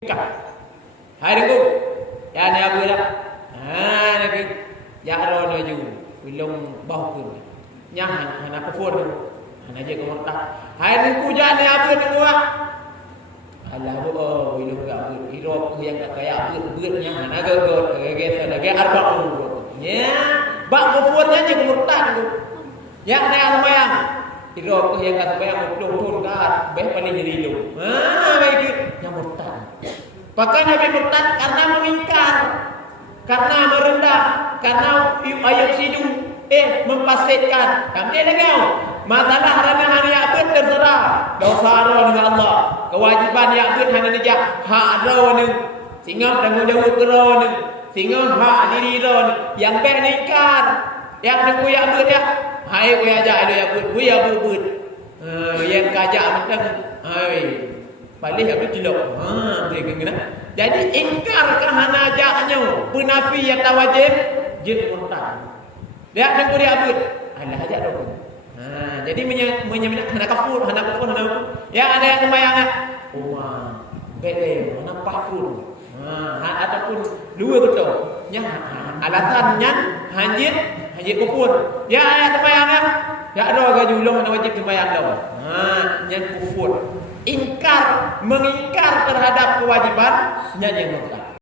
Kah. Hari ku. Ya ni apa dah? Nak ya ro no ju. Belum bau tu. Nyah hana kufur. Hana je kemurtad. Hari ku ja ni apa ni gua? Alah bu belum ka bu. Iro ku yang kaya beut-beutnya hana ge arba'u. Ya, bak kufurnya je kemurtad tu. Ya ni sembahyang. Iro ku yang sembahyang betul-betul ka beh paling jadi lu. Baik yang murtad. Pakai Nabi murtad karena mengingkar, karena merendah, karena ayat sidu, memfasihkan. Kami dengar, masalah harana hanya abad terserah. Dosa dengan Allah, kewajiban yang abad hanya dijak hak rawani, sehingga tanggung jawab rawani, sehingga hak diri rawani. Yang bernikar, yang tunggu yang abad ya, hai ku ajak ada yang abad, ku ya abad. Yang kajak macam, hai. Balik habis cilok. Mereka kena. Jadi ingkar kehanajahnya penafi yang tak wajib je murtad. Dia tengok dia abud. Alah ajak dah. Jadi menyebut hana kafur. Ya ada yang sembahyang. Bede mana pakul. Ataupun dua betul. Ya alasannya hajit kufur. Ya ayat sembahyang. Ya ada gajulung hana wajib sembahyang dah. Yang kufur. Ingkar, mengingkar terhadap kewajiban yang murtad.